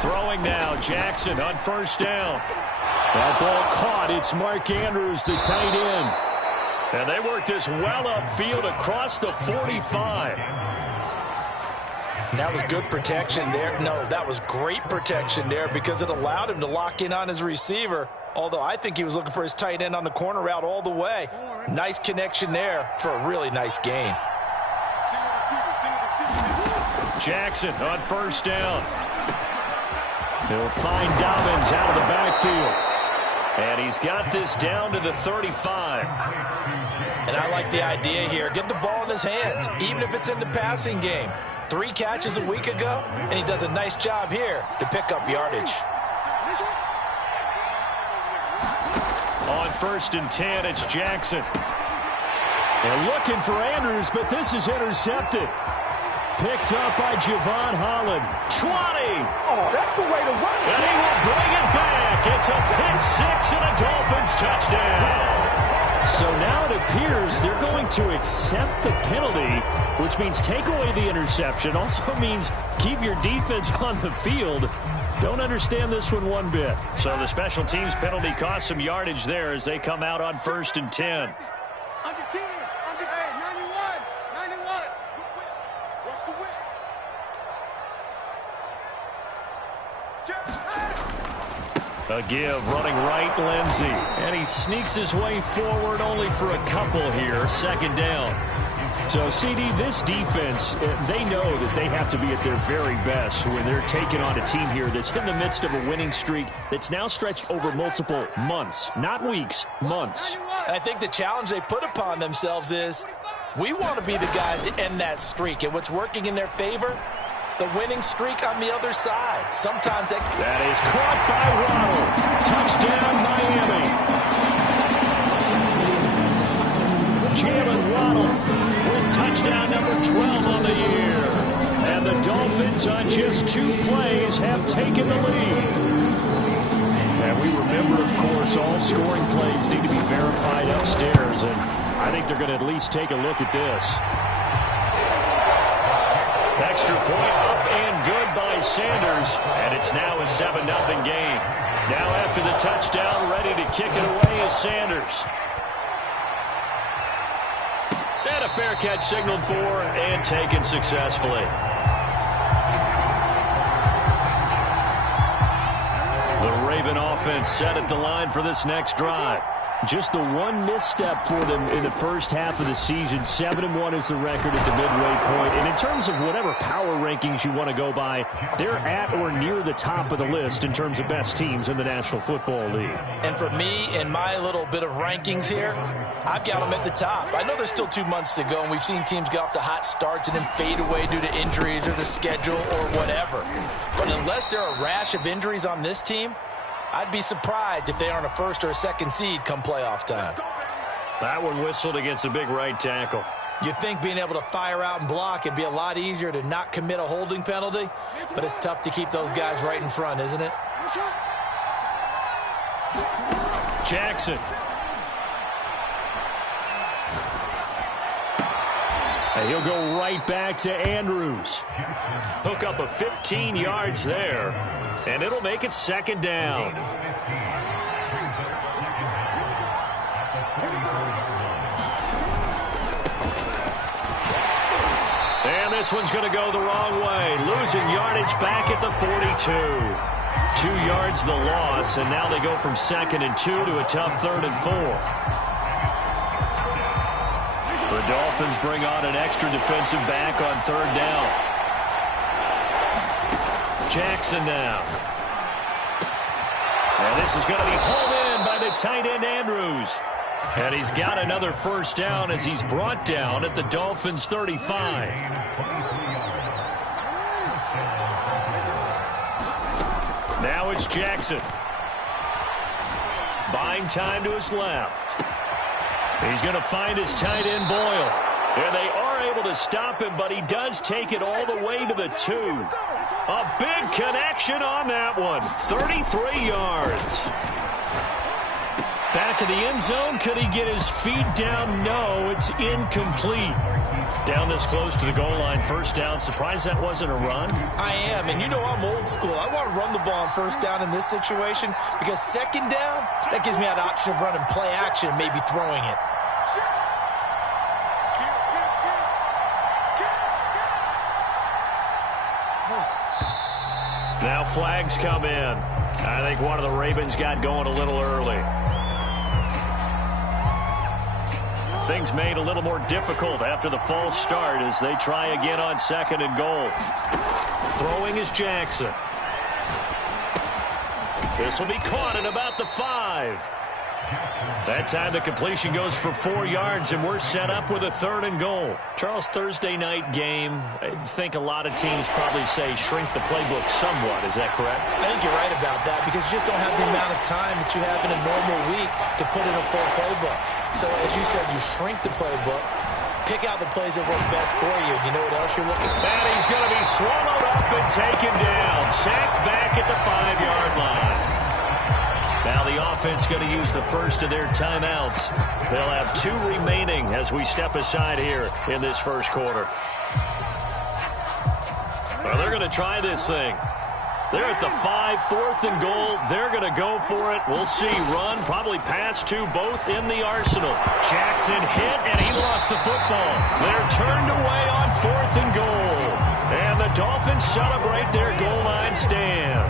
Throwing now, Jackson on first down. That ball caught. It's Mark Andrews, the tight end. And they work this well upfield across the 45. That was good protection there. No, that was great protection there because it allowed him to lock in on his receiver. Although I think he was looking for his tight end on the corner route all the way. Nice connection there for a really nice gain. Jackson on first down. He'll find Dobbins out of the backfield. And he's got this down to the 35. And I like the idea here. Get the ball in his hands, even if it's in the passing game. 3 catches a week ago, and he does a nice job here to pick up yardage. On first and 10, it's Jackson. They're looking for Andrews, but this is intercepted. Picked up by Javon Holland. 20. Oh, that's the way to run it. And he will bring it back. It's a pick six and a Dolphins touchdown. So now it appears they're going to accept the penalty, which means take away the interception. Also means keep your defense on the field. Don't understand this one bit. So the special teams penalty cost some yardage there as they come out on first and 10. Under 10, under 91, 91. What's the whip? A give, running right, Lindsey. And he sneaks his way forward only for a couple here. Second down. So, CD, this defense, they know that they have to be at their very best when they're taking on a team here that's in the midst of a winning streak that's now stretched over multiple months. Not weeks, months. And I think the challenge they put upon themselves is we want to be the guys to end that streak. And what's working in their favor? The winning streak on the other side. Sometimes that is caught by Waddle. Touchdown, Miami. Jalen Waddle with touchdown number 12 on the year. And the Dolphins on just 2 plays have taken the lead. And we remember, of course, all scoring plays need to be verified upstairs. And I think they're going to at least take a look at this. Extra point up and good by Sanders. And it's now a 7-0 game. Now after the touchdown, ready to kick it away is Sanders. And a fair catch signaled for and taken successfully. The Raven offense set at the line for this next drive. Just the one misstep for them in the first half of the season. 7-1 is the record at the midway point. And in terms of whatever power rankings you want to go by, they're at or near the top of the list in terms of best teams in the National Football League. And for me, in my little bit of rankings here, I've got them at the top. I know there's still 2 months to go, and we've seen teams get off to hot starts and then fade away due to injuries or the schedule or whatever. But unless there are a rash of injuries on this team, I'd be surprised if they aren't a first or a second seed come playoff time. That one whistled against a big right tackle. You'd think being able to fire out and block would be a lot easier to not commit a holding penalty, but it's tough to keep those guys right in front, isn't it? Jackson. And he'll go right back to Andrews. Hook up a 15 yards there. And it'll make it second down. And this one's going to go the wrong way. Losing yardage back at the 42. 2 yards the loss, and now they go from 2nd and 2 to a tough 3rd and 4. The Dolphins bring on an extra defensive back on 3rd down. Jackson now. And this is going to be hauled in by the tight end Andrews. And he's got another first down as he's brought down at the Dolphins' 35. Now it's Jackson. Buying time to his left. He's going to find his tight end Boyle. And they are able to stop him, but he does take it all the way to the 2. A big connection on that one. 33 yards. Back of the end zone. Could he get his feet down? No, it's incomplete. Down this close to the goal line, first down. Surprised that wasn't a run? I am, and you know I'm old school. I want to run the ball on first down in this situation because second down, that gives me an option of running play action and maybe throwing it. Now flags come in. I think one of the Ravens got going a little early. Things made a little more difficult after the false start as they try again on second and goal. Throwing is Jackson. This will be caught at about the 5. That time the completion goes for 4 yards, and we're set up with a 3rd and goal. Charles, Thursday night game, I think a lot of teams probably say shrink the playbook somewhat. Is that correct? I think you're right about that because you just don't have the amount of time that you have in a normal week to put in a full playbook. So, as you said, you shrink the playbook, pick out the plays that work best for you. You know what else you're looking at? And he's going to be swallowed up and taken down. Sacked back at the 5-yard line. Now the offense going to use the first of their timeouts. They'll have 2 remaining as we step aside here in this first quarter. Well, they're going to try this thing. They're at the 5, 4th and goal. They're going to go for it. We'll see. Run, probably pass to both in the arsenal. Jackson hit, and he lost the football. They're turned away on 4th and goal. And the Dolphins celebrate their goal line stand.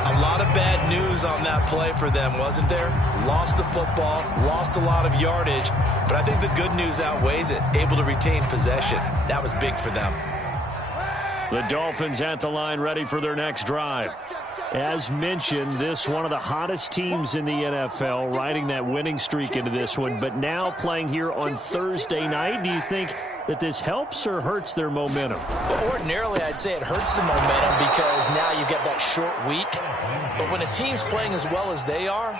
A lot of bad news on that play for them, wasn't there? Lost the football, lost a lot of yardage, but I think the good news outweighs it. Able to retain possession. That was big for them. The Dolphins at the line ready for their next drive. As mentioned, this one of the hottest teams in the NFL, riding that winning streak into this one, but now playing here on Thursday night. Do you think that this helps or hurts their momentum? Well, ordinarily, I'd say it hurts the momentum because now you get that short week. But when a team's playing as well as they are,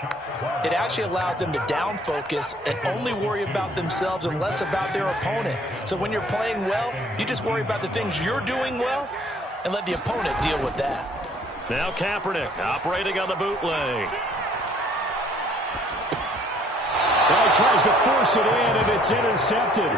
it actually allows them to down focus and only worry about themselves and less about their opponent. So when you're playing well, you just worry about the things you're doing well and let the opponent deal with that. Now Kaepernick operating on the bootleg. Well, he tries to force it in, and it's intercepted.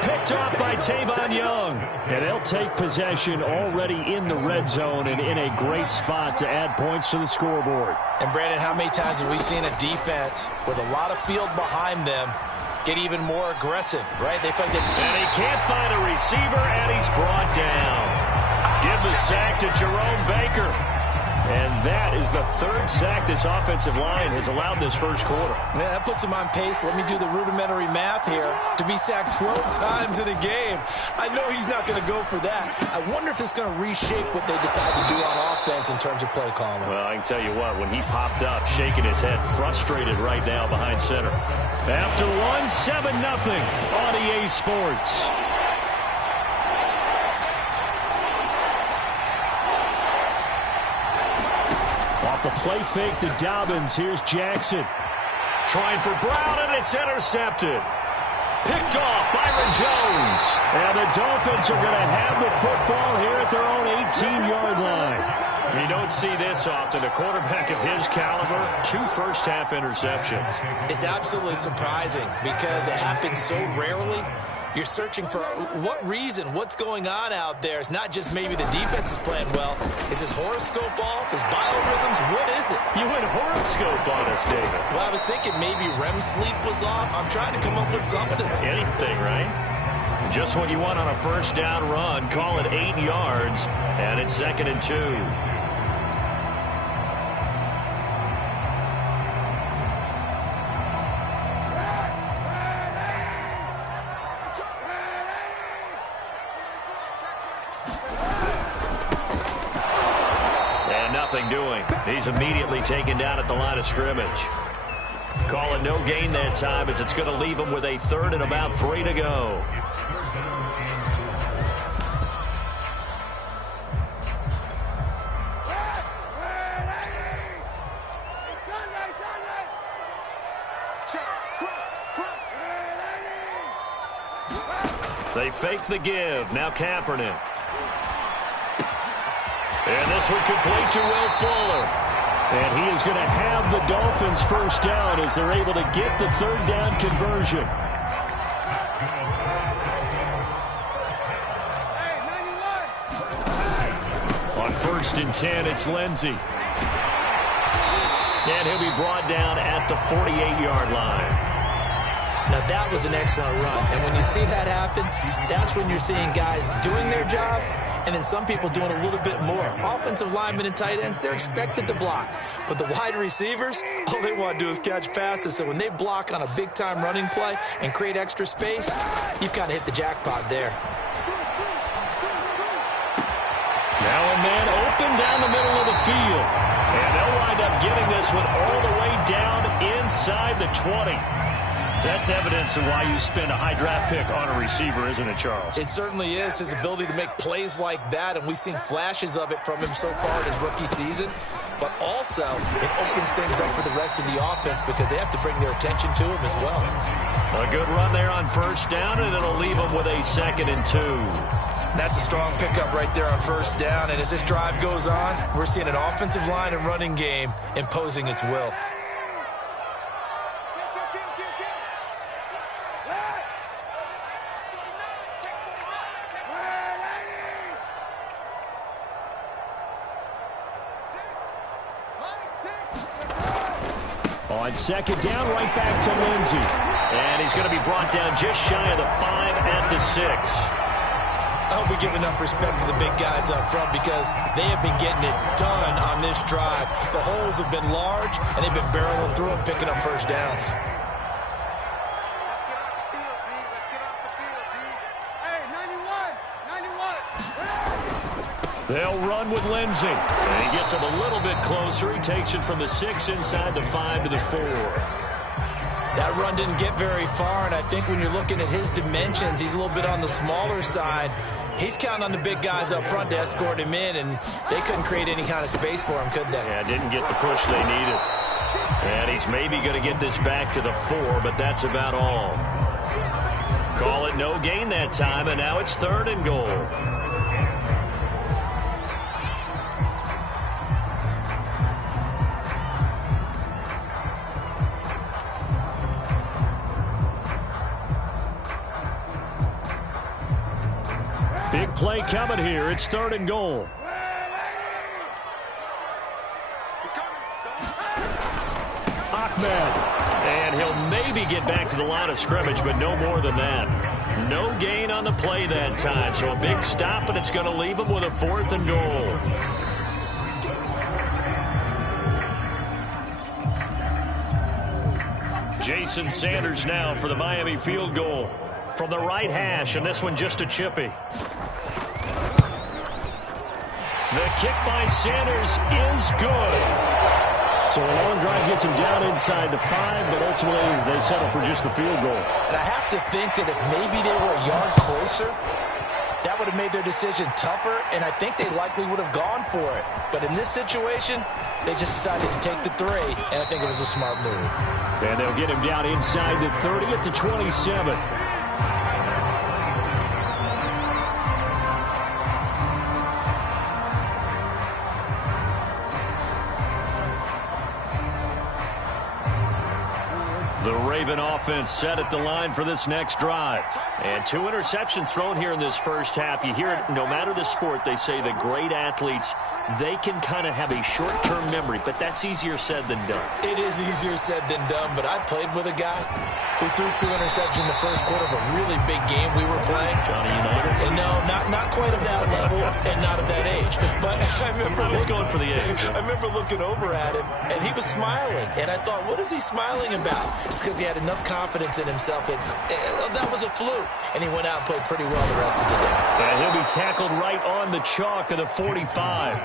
Picked off by Tavon Young. And they'll take possession already in the red zone and in a great spot to add points to the scoreboard. And, Brandon, how many times have we seen a defense with a lot of field behind them get even more aggressive, right? They find and he can't find a receiver, and he's brought down. Give the sack to Jerome Baker. And that is the 3rd sack this offensive line has allowed this first quarter. Yeah, that puts him on pace. Let me do the rudimentary math here. To be sacked 12 times in a game, I know he's not going to go for that. I wonder if it's going to reshape what they decide to do on offense in terms of play calling. Well, I can tell you what, when he popped up, shaking his head, frustrated right now behind center. After one, 7-0 on EA Sports. Off the play fake to Dobbins. Here's Jackson. Trying for Brown, and it's intercepted. Picked off Byron Jones. And the Dolphins are going to have the football here at their own 18-yard line. You don't see this often. A quarterback of his caliber, 2 first-half interceptions. It's absolutely surprising because it happens so rarely. You're searching for what reason, what's going on out there. It's not just maybe the defense is playing well. Is his horoscope off? His biorhythms? What is it? You went horoscope on us, David. Well, I was thinking maybe REM sleep was off. I'm trying to come up with something. Anything, right? Just what you want on a first down run. Call it 8 yards, and it's 2nd and 2. Doing. He's immediately taken down at the line of scrimmage. Call it no gain that time as it's going to leave him with a 3rd and about 3 to go. They fake the give. Now Kaepernick. And this one complete to Will Fuller. And he is going to have the Dolphins first down as they're able to get the 3rd down conversion. 1st and 10. It's Lindsey. And he'll be brought down at the 48-yard line. Now, that was an excellent run. And when you see that happen, that's when you're seeing guys doing their job and then some people doing a little bit more. Offensive linemen and tight ends, they're expected to block. But the wide receivers, all they want to do is catch passes. So when they block on a big-time running play and create extra space, you've kind of hit the jackpot there. Now a man open down the middle of the field. And they'll wind up getting this one all the way down inside the 20. That's evidence of why you spend a high draft pick on a receiver, isn't it, Charles? It certainly is. His ability to make plays like that, and we've seen flashes of it from him so far in his rookie season. But also, it opens things up for the rest of the offense because they have to bring their attention to him as well. A good run there on 1st down, and it'll leave him with a 2nd and 2. That's a strong pickup right there on 1st down. And as this drive goes on, we're seeing an offensive line and running game imposing its will. On 2nd down, right back to Lindsey. And he's going to be brought down just shy of the 5 at the 6. I hope we give enough respect to the big guys up front because they have been getting it done on this drive. The holes have been large, and they've been barreling through them, picking up 1st downs. Let's get off the field, D. Let's get off the field, D. Hey, 91. They'll run with Lindsey. And he gets him a little bit closer. He takes it from the 6 inside the 5 to the 4. That run didn't get very far, and I think when you're looking at his dimensions, he's a little bit on the smaller side. He's counting on the big guys up front to escort him in, and they couldn't create any kind of space for him, could they? Yeah, didn't get the push they needed. And he's maybe going to get this back to the 4, but that's about all. Call it no gain that time, and now it's 3rd and goal. Big play coming here. It's 3rd and goal. Ahmed. And he'll maybe get back to the line of scrimmage, but no more than that. No gain on the play that time. So a big stop, and it's going to leave him with a 4th and goal. Jason Sanders now for the Miami field goal. From the right hash, and this one just a chippy. The kick by Sanders is good. So a long drive gets him down inside the 5, but ultimately they settle for just the field goal. And I have to think that if maybe they were a yard closer, that would have made their decision tougher, and I think they likely would have gone for it. But in this situation, they just decided to take the 3, and I think it was a smart move. And they'll get him down inside the 30 at the 27. The Raven offense set at the line for this next drive. And 2 interceptions thrown here in this first half. You hear it, no matter the sport, they say the great athletes, they can kind of have a short-term memory, but that's easier said than done. It is easier said than done, but I played with a guy who threw 2 interceptions in the first quarter of a really big game we were playing. Johnny Unitas? And no, not quite of that level and not of that age. But I remember I was going for the age. I remember looking over at him, and he was smiling. And I thought, what is he smiling about? It's because he had enough confidence in himself that that was a fluke. And he went out and played pretty well the rest of the day. And he'll be tackled right on the chalk of the 45.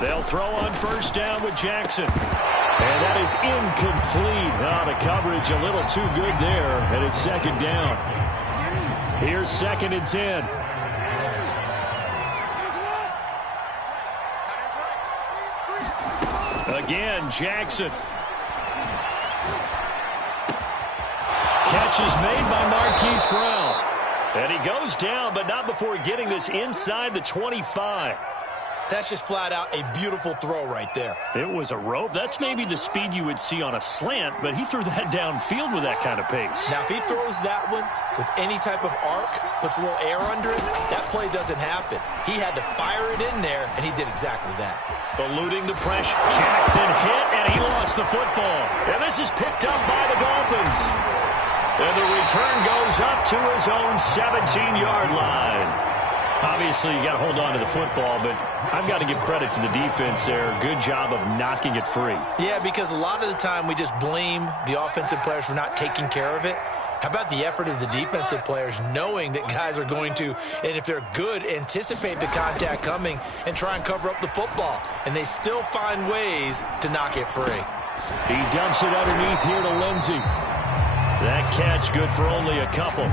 They'll throw on 1st down with Jackson. And that is incomplete. Oh, the coverage a little too good there. And it's 2nd down. Here's 2nd and 10. Again, Jackson. Catch is made by Marquise Brown. And he goes down, but not before getting this inside the 25. That's just flat out a beautiful throw right there. It was a rope. That's maybe the speed you would see on a slant, but he threw that downfield with that kind of pace. Now, if he throws that one with any type of arc, puts a little air under it, that play doesn't happen. He had to fire it in there, and he did exactly that. Eluding the pressure. Jackson hit, and he lost the football. And this is picked up by the Dolphins. And the return goes up to his own 17-yard line. Obviously, you got to hold on to the football, but I've got to give credit to the defense there. Good job of knocking it free. Yeah, because a lot of the time we just blame the offensive players for not taking care of it. How about the effort of the defensive players knowing that guys are going to, and if they're good, anticipate the contact coming and try and cover up the football. And they still find ways to knock it free. He dumps it underneath here to Lindsey. That catch good for only a couple.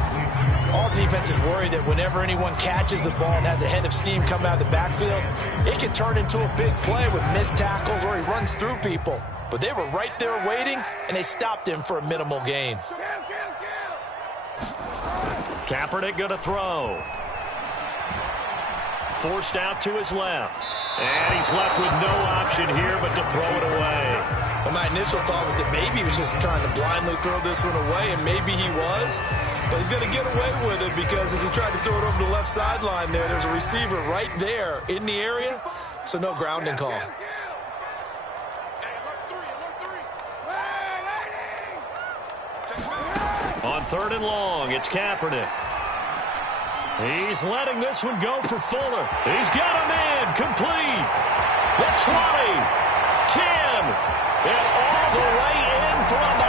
All defenses worry that whenever anyone catches the ball and has a head of steam come out of the backfield, it can turn into a big play with missed tackles or he runs through people. But they were right there waiting, and they stopped him for a minimal gain. Kaepernick going to throw. Forced out to his left. And he's left with no option here but to throw it away. Well, my initial thought was that maybe he was just trying to blindly throw this one away, and maybe he was. But he's going to get away with it because as he tried to throw it over the left sideline there's a receiver right there in the area, so no grounding call. On 3rd and long, it's Kaepernick. He's letting this one go for Fuller. He's got a man complete. The 20, 10, and all the way in for a